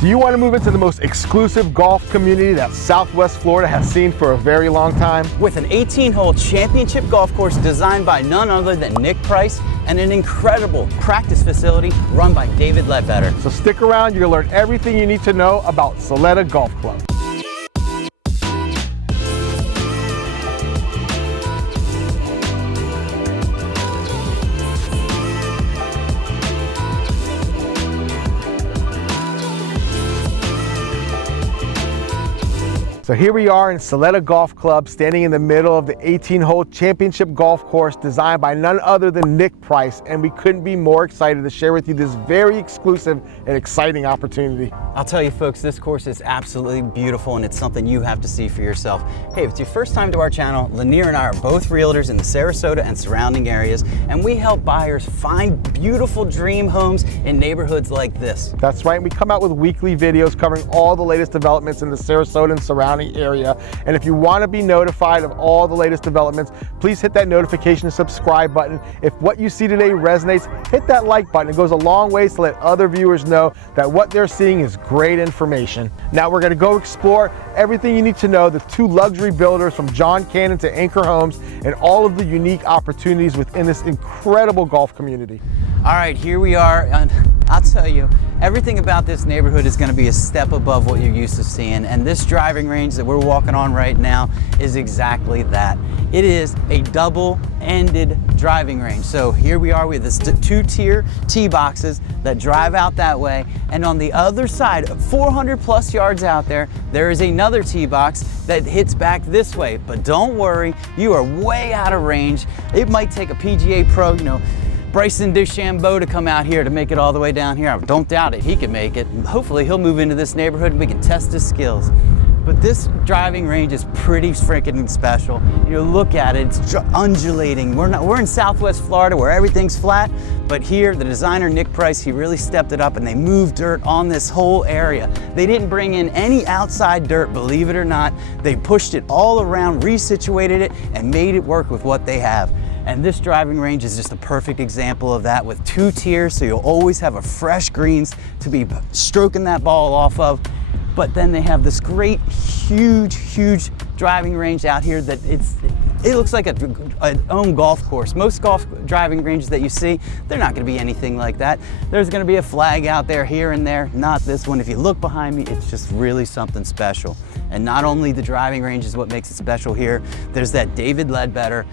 Do you want to move into the most exclusive golf community that Southwest Florida has seen for a very long time? With an 18-hole championship golf course designed by none other than Nick Price and an incredible practice facility run by David Ledbetter. So stick around, you'll learn everything you need to know about Soleta Golf Club. So here we are in Soleta Golf Club, standing in the middle of the 18-hole championship golf course designed by none other than Nick Price, and we couldn't be more excited to share with you this very exclusive and exciting opportunity. I'll tell you folks, this course is absolutely beautiful and it's something you have to see for yourself. Hey, if it's your first time to our channel, Lanir and I are both realtors in the Sarasota and surrounding areas, and we help buyers find beautiful dream homes in neighborhoods like this. That's right, we come out with weekly videos covering all the latest developments in the Sarasota and surrounding area. And if you want to be notified of all the latest developments, please hit that notification and subscribe button. If what you see today resonates, hit that like button. It goes a long way to let other viewers know that what they're seeing is great information. Now we're going to go explore everything you need to know, the two luxury builders from John Cannon to Anchor Homes, and all of the unique opportunities within this incredible golf community. All right, here we are, and I'll tell you, everything about this neighborhood is going to be a step above what you're used to seeing, and this driving range that we're walking on right now is exactly that. It is a double-ended driving range. So here we are with this two-tier tee boxes that drive out that way, and on the other side, 400 plus yards out there, there is another tee box that hits back this way. But don't worry, you are way out of range. It might take a PGA pro, Bryson DeChambeau to come out here to make it all the way down here. I don't doubt it, he can make it. Hopefully he'll move into this neighborhood and we can test his skills. But this driving range is pretty freaking special. Look at it, it's undulating. We're in Southwest Florida where everything's flat, but here the designer Nick Price, he really stepped it up and they moved dirt on this whole area. They didn't bring in any outside dirt, believe it or not. They pushed it all around, resituated it, and made it work with what they have. And this driving range is just a perfect example of that, with two tiers, so you'll always have a fresh greens to be stroking that ball off of. But then they have this great, huge driving range out here that it looks like an own golf course. Most golf driving ranges that you see, they're not gonna be anything like that. There's gonna be a flag out there here and there, not this one. If you look behind me, it's just really something special. And not only the driving range is what makes it special here, there's that David Ledbetter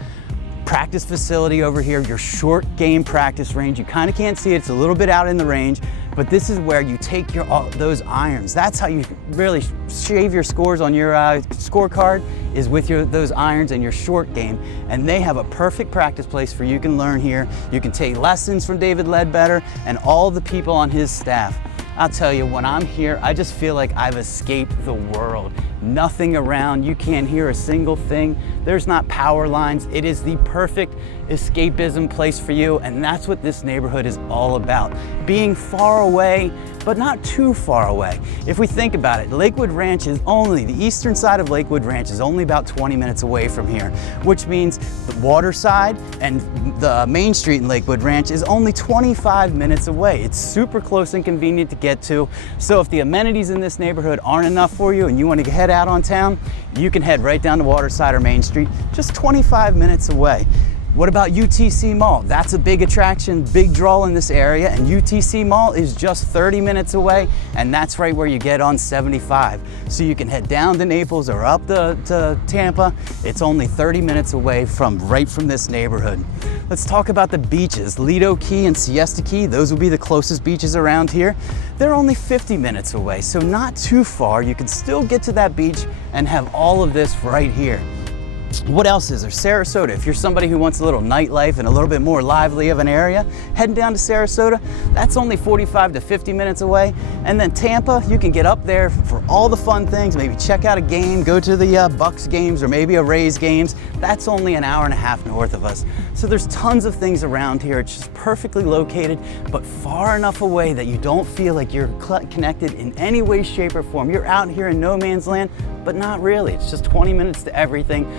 practice facility over here, your short game practice range. You kind of can't see it, it's a little bit out in the range, but this is where you take those irons. That's how you really shave your scores on your scorecard, is with those irons and your short game. And they have a perfect practice place for you can learn here. You can take lessons from David Ledbetter and all the people on his staff. I'll tell you, when I'm here, I just feel like I've escaped the world. Nothing around, you can't hear a single thing. There's not power lines. It is the perfect escapism place for you, and that's what this neighborhood is all about. Being far away, but not too far away. If we think about it, Lakewood Ranch is the eastern side of Lakewood Ranch is only about 20 minutes away from here, which means the water side and the main street in Lakewood Ranch is only 25 minutes away. It's super close and convenient to get to. So if the amenities in this neighborhood aren't enough for you and you want to head out on town, you can head right down to Waterside or Main Street, just 25 minutes away. What about UTC Mall? That's a big attraction, big draw in this area, and UTC Mall is just 30 minutes away, and that's right where you get on 75. So you can head down to Naples or up to Tampa. It's only 30 minutes away right from this neighborhood. Let's talk about the beaches. Lido Key and Siesta Key, those will be the closest beaches around here. They're only 50 minutes away, so not too far. You can still get to that beach and have all of this right here. What else is there? Sarasota, if you're somebody who wants a little nightlife and a little bit more lively of an area, heading down to Sarasota, that's only 45 to 50 minutes away. And then Tampa, you can get up there for all the fun things, maybe check out a game, go to the Bucks games or maybe a Rays games. That's only an hour and a half north of us. So there's tons of things around here. It's just perfectly located, but far enough away that you don't feel like you're connected in any way, shape, or form. You're out here in no man's land, but not really. It's just 20 minutes to everything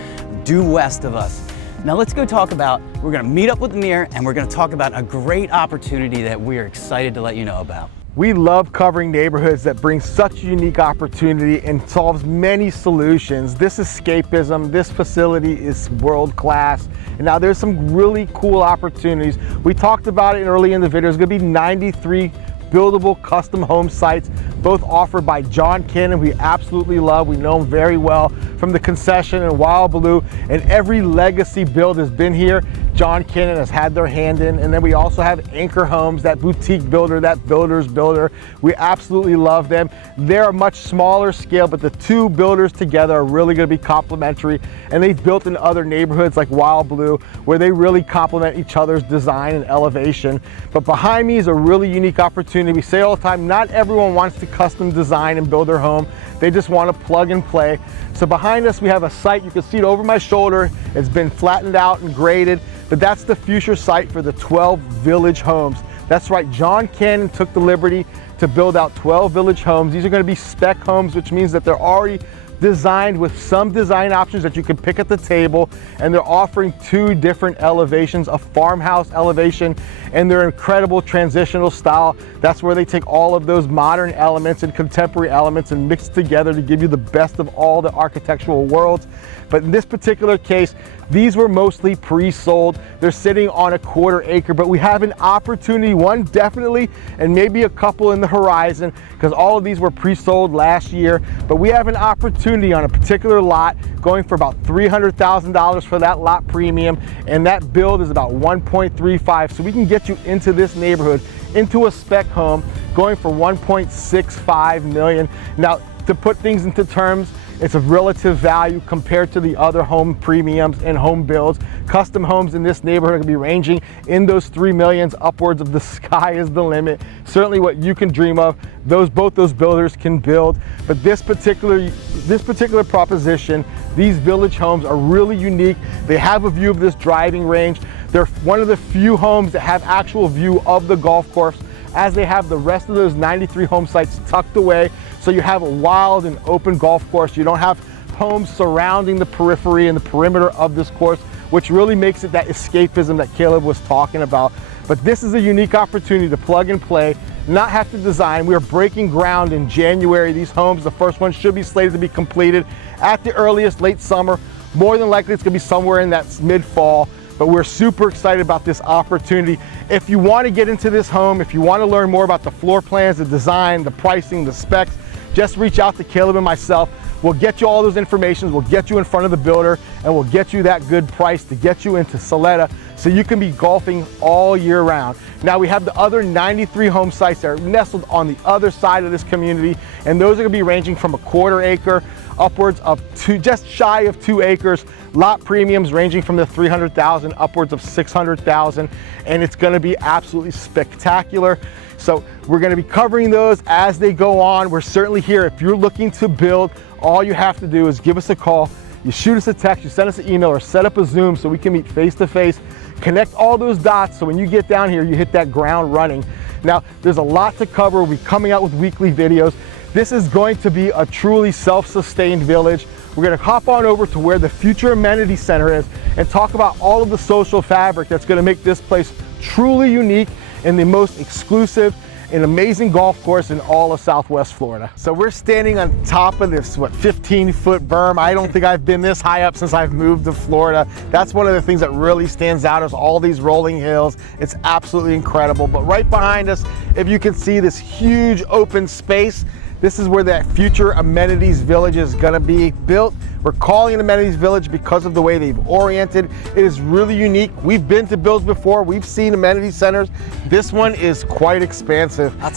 due west of us. Now let's go talk about, we're gonna meet up with Lanir and we're gonna talk about a great opportunity that we're excited to let you know about. We love covering neighborhoods that bring such a unique opportunity and solves many solutions. This escapism, this facility is world class. And now there's some really cool opportunities. We talked about it early in the video. There's gonna be 93 buildable custom home sites, both offered by John Cannon, we absolutely love. We know him very well from the concession and Wild Blue, and every legacy build has been here. John Cannon has had their hand in. And then we also have Anchor Homes, that boutique builder, that builder's builder. We absolutely love them. They're a much smaller scale, but the two builders together are really gonna be complementary. And they've built in other neighborhoods like Wild Blue, where they really complement each other's design and elevation. But behind me is a really unique opportunity. We say all the time, not everyone wants to custom design and build their home. They just want to plug and play. So behind us, we have a site. You can see it over my shoulder. It's been flattened out and graded, but that's the future site for the 12 village homes. That's right, John Cannon took the liberty to build out 12 village homes. These are going to be spec homes, which means that they're already designed with some design options that you can pick at the table, and they're offering two different elevations, a farmhouse elevation and their incredible transitional style. That's where they take all of those modern elements and contemporary elements and mix together to give you the best of all the architectural worlds. But in this particular case, these were mostly pre-sold. They're sitting on a 1/4 acre, but we have an opportunity, one definitely, and maybe a couple in the horizon, because all of these were pre-sold last year. But we have an opportunity on a particular lot going for about $300,000 for that lot premium, and that build is about 1.35. So we can get you into this neighborhood, into a spec home, going for 1.65 million. Now, to put things into terms, it's a relative value compared to the other home premiums and home builds. Custom homes in this neighborhood are gonna be ranging in those 3 millions, upwards of the sky is the limit. Certainly what you can dream of, both those builders can build. But this particular proposition, these village homes are really unique. They have a view of this driving range. They're one of the few homes that have actual view of the golf course, as they have the rest of those 93 home sites tucked away. So you have a wild and open golf course. You don't have homes surrounding the periphery and the perimeter of this course, which really makes it that escapism that Caleb was talking about. But this is a unique opportunity to plug and play, not have to design. We are breaking ground in January. These homes, the first one should be slated to be completed at the earliest late summer. More than likely it's gonna be somewhere in that mid-fall. But we're super excited about this opportunity. If you want to get into this home, if you want to learn more about the floor plans, the design, the pricing, the specs, just reach out to Caleb and myself. We'll get you all those information. We'll get you in front of the builder, and we'll get you that good price to get you into Soleta so you can be golfing all year round. Now we have the other 93 home sites that are nestled on the other side of this community, and those are gonna be ranging from a 1/4 acre upwards of just shy of 2 acres. Lot premiums ranging from the 300,000 upwards of 600,000, and it's gonna be absolutely spectacular. So we're gonna be covering those as they go on. We're certainly here. If you're looking to build, all you have to do is give us a call, you shoot us a text, you send us an email, or set up a Zoom so we can meet face to face, connect all those dots so when you get down here, you hit that ground running. Now, there's a lot to cover. We'll be coming out with weekly videos. This is going to be a truly self-sustained village. We're gonna hop on over to where the future amenity center is and talk about all of the social fabric that's gonna make this place truly unique and the most exclusive and amazing golf course in all of Southwest Florida. So we're standing on top of this, 15-foot berm. I don't think I've been this high up since I've moved to Florida. That's one of the things that really stands out is all these rolling hills. It's absolutely incredible. But right behind us, if you can see this huge open space, this is where that future amenities village is gonna be built. We're calling it Amenities Village because of the way they've oriented. It is really unique. We've been to builds before. We've seen amenity centers. This one is quite expansive. I'll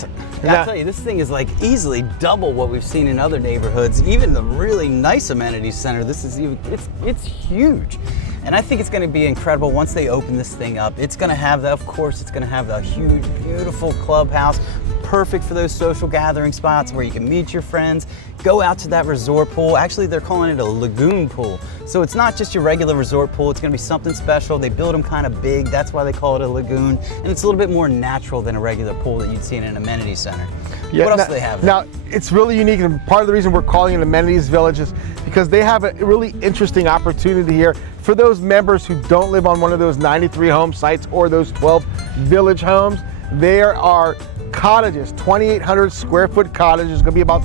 tell you, this thing is like easily double what we've seen in other neighborhoods. Even the really nice amenities center, it's huge. And I think it's going to be incredible once they open this thing up. It's going to have that, of course, it's going to have the huge, beautiful clubhouse, perfect for those social gathering spots where you can meet your friends, go out to that resort pool. Actually, they're calling it a lagoon pool. So it's not just your regular resort pool, it's going to be something special. They build them kind of big, that's why they call it a lagoon. And it's a little bit more natural than a regular pool that you'd see in an amenity center. Yeah, what else do they have? Now, it's really unique, and part of the reason we're calling it Amenities Village is because they have a really interesting opportunity here for those members who don't live on one of those 93 home sites or those 12 village homes. There are cottages, 2,800 square foot cottages. There's gonna be about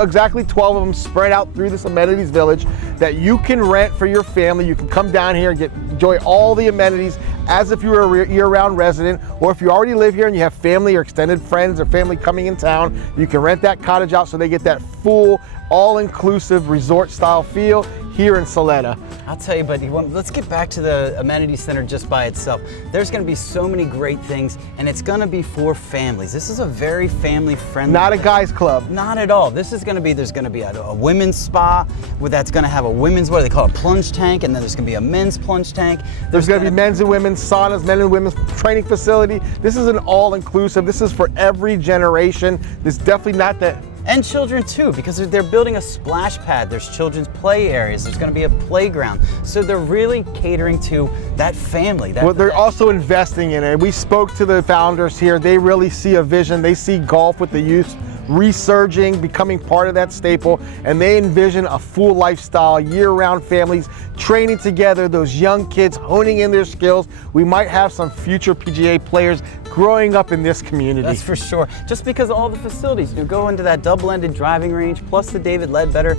exactly 12 of them spread out through this amenities village that you can rent for your family. You can come down here and enjoy all the amenities as if you were a year-round resident, or if you already live here and you have family or extended friends or family coming in town, you can rent that cottage out so they get that full, all-inclusive resort-style feel here in Soleta. I'll tell you, buddy, let's get back to the amenity center just by itself. There's gonna be so many great things, and it's gonna be for families. This is a very family-friendly Not a guy's club. Not at all. This is gonna be, there's gonna be a women's spa that's gonna have a women's, what do they call it, plunge tank, and then there's gonna be a men's plunge tank. There's gonna be men's and women's saunas, men and women's training facility. This is an all-inclusive. This is for every generation. This is definitely not that. And children too, because they're building a splash pad. There's children's play areas. There's going to be a playground. So they're really catering to that family. Well, they're also investing in it. We spoke to the founders here. They really see a vision. They see golf with the youth resurging, becoming part of that staple, and they envision a full lifestyle, year-round families training together, those young kids honing in their skills. We might have some future PGA players growing up in this community. That's for sure. Just because all the facilities, you go into that double-ended driving range, plus the David Ledbetter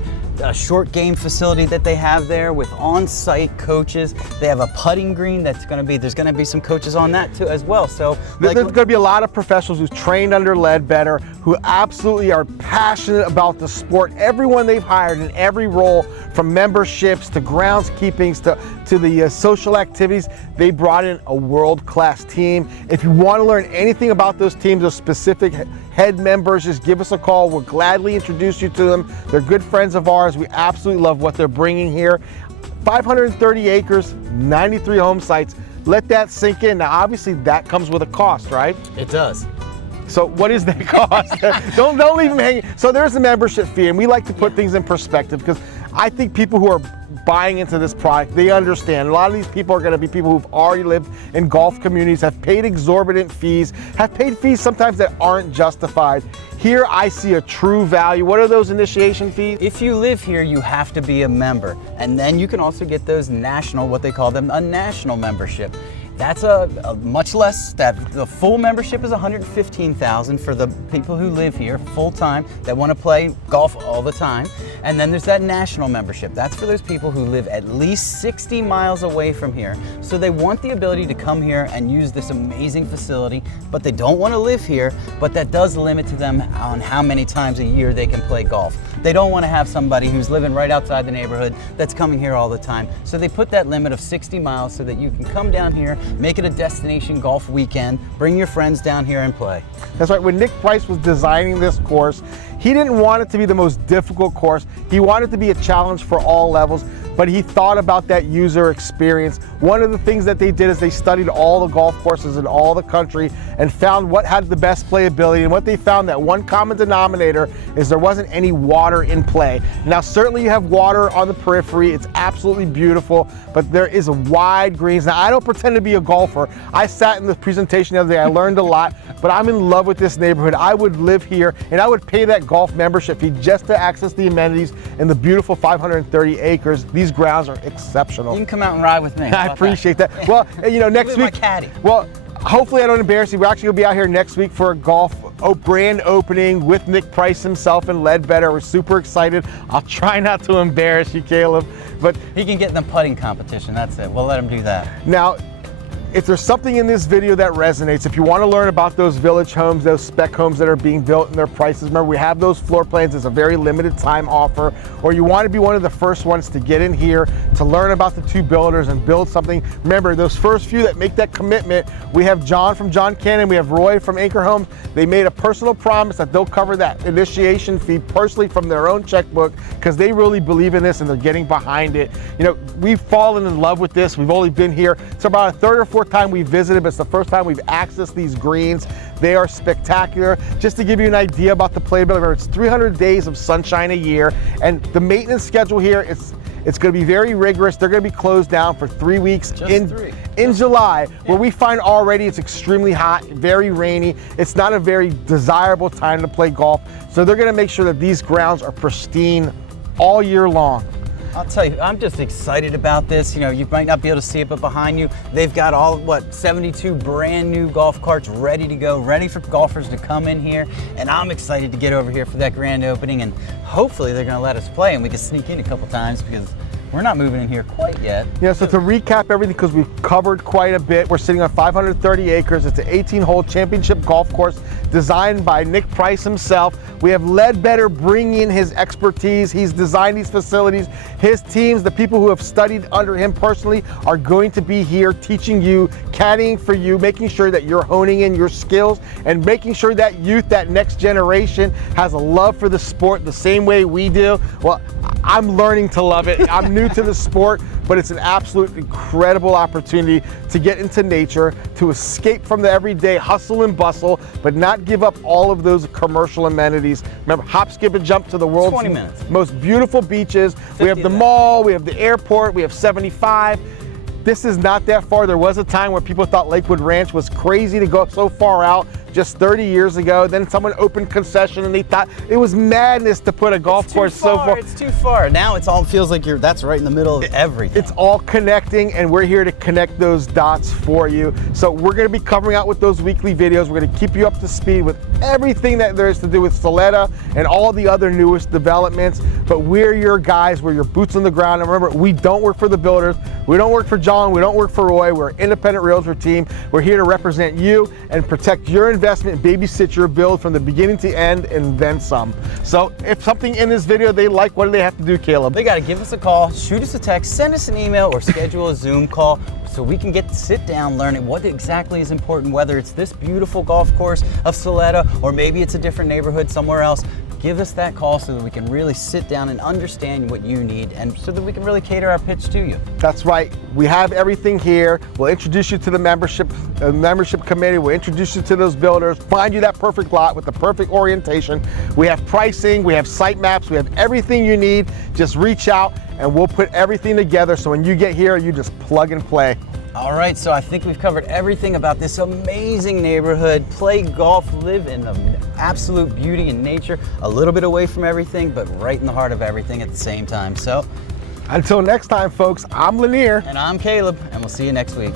short game facility that they have there with on-site coaches. They have a putting green that's going to be, there's going to be some coaches on that too as well. So there's going to be a lot of professionals who's trained under Ledbetter, who absolutely are passionate about the sport. Everyone they've hired in every role, from memberships to groundskeepings to the social activities, they brought in a world-class team. If you want to learn anything about those teams, those specific head members, just give us a call. We'll gladly introduce you to them. They're good friends of ours. We absolutely love what they're bringing here. 530 acres, 93 home sites. Let that sink in. Now, obviously, that comes with a cost, right? It does. So what is that cost? don't leave them hanging. So there's a membership fee, and we like to put things in perspective, because I think people who are buying into this product, they understand. A lot of these people are going to be people who've already lived in golf communities, have paid exorbitant fees, have paid fees sometimes that aren't justified. Here I see a true value. What are those initiation fees? If you live here, you have to be a member. And then you can also get those national, what they call them, a national membership. That's a much less. The full membership is $115,000 for the people who live here full time that want to play golf all the time. And then there's that national membership. That's for those people who live at least 60 miles away from here. So they want the ability to come here and use this amazing facility, but they don't want to live here, but that does limit to them on how many times a year they can play golf. They don't want to have somebody who's living right outside the neighborhood that's coming here all the time. So they put that limit of 60 miles so that you can come down here, make it a destination golf weekend, bring your friends down here and play. That's right. When Nick Price was designing this course, he didn't want it to be the most difficult course. He wanted it to be a challenge for all levels, but he thought about that user experience. One of the things that they did is they studied all the golf courses in all the country and found what had the best playability. And what they found, that one common denominator, is there wasn't any water in play. Now, certainly you have water on the periphery. It's absolutely beautiful, but there is a wide greens. Now, I don't pretend to be a golfer. I sat in the presentation the other day. I learned a lot, but I'm in love with this neighborhood. I would live here, and I would pay that golf membership fee just to access the amenities and the beautiful 530 acres. These grounds are exceptional. You can come out and ride with me. I appreciate that. Well, you know, next week, my caddy. Well, hopefully I don't embarrass you. We're actually gonna be out here next week for a golf brand opening with Nick Price himself and Ledbetter. We're super excited. I'll try not to embarrass you, Caleb, but he can get in the putting competition. That's it. We'll let him do that. Now, if there's something in this video that resonates, if you want to learn about those village homes, those spec homes that are being built and their prices, remember we have those floor plans as a very limited time offer, or you want to be one of the first ones to get in here to learn about the two builders and build something. Remember, those first few that make that commitment, we have John from John Cannon, we have Roy from Anchor Homes. They made a personal promise that they'll cover that initiation fee personally from their own checkbook, because they really believe in this and they're getting behind it. You know, we've fallen in love with this. We've only been here, it's about a third or fourth time we visited, but it's the first time we've accessed these greens. They are spectacular. Just to give you an idea about the playability, it's 300 days of sunshine a year, and the maintenance schedule here, it's going to be very rigorous. They're going to be closed down for 3 weeks in July, where we find already it's extremely hot, very rainy. It's not a very desirable time to play golf. So they're going to make sure that these grounds are pristine all year long. I'll tell you, I'm just excited about this. You know, you might not be able to see it, but behind you, they've got all, what, 72 brand new golf carts ready to go, ready for golfers to come in here. And I'm excited to get over here for that grand opening, and hopefully they're gonna let us play and we can sneak in a couple times, because we're not moving in here quite yet. Yeah, so to recap everything, because we've covered quite a bit, we're sitting on 530 acres. It's an 18-hole championship golf course designed by Nick Price himself. We have Ledbetter bring in his expertise. He's designed these facilities. His teams, the people who have studied under him personally, are going to be here teaching you, caddying for you, making sure that you're honing in your skills and making sure that youth, that next generation, has a love for the sport the same way we do. Well, I'm learning to love it. I'm new to the sport, but it's an absolute incredible opportunity to get into nature, to escape from the everyday hustle and bustle, but not give up all of those commercial amenities. Remember, hop, skip, and jump to the world's 20 minutes. most beautiful beaches. We have the mall, we have the airport, we have 75. This is not that far. There was a time where people thought Lakewood Ranch was crazy to go so far out just 30 years ago. Then someone opened concession and they thought it was madness to put a golf course so far. It's too far. Now it's all feels like that's right in the middle of everything. It's all connecting, and we're here to connect those dots for you. So we're going to be covering out with those weekly videos. We're going to keep you up to speed with everything that there is to do with Soleta and all the other newest developments. But we're your guys. We're your boots on the ground. And remember, we don't work for the builders. We don't work for John. We don't work for Roy. We're an independent realtor team. We're here to represent you and protect your investment, babysit your build from the beginning to end and then some. So if something in this video they like, what do they have to do, Caleb? They got to give us a call, shoot us a text, send us an email, or schedule a Zoom call so we can get to sit down learning what exactly is important, whether it's this beautiful golf course of Soleta or maybe it's a different neighborhood somewhere else. Give us that call so that we can really sit down and understand what you need, and so that we can really cater our pitch to you. That's right. We have everything here. We'll introduce you to the membership committee. We'll introduce you to those builders, find you that perfect lot with the perfect orientation. We have pricing, we have site maps, we have everything you need. Just reach out and we'll put everything together so when you get here, you just plug and play. All right, so I think we've covered everything about this amazing neighborhood. Play golf, live in the absolute beauty and nature, a little bit away from everything, but right in the heart of everything at the same time. So, until next time, folks, I'm Lanir. And I'm Caleb, and we'll see you next week.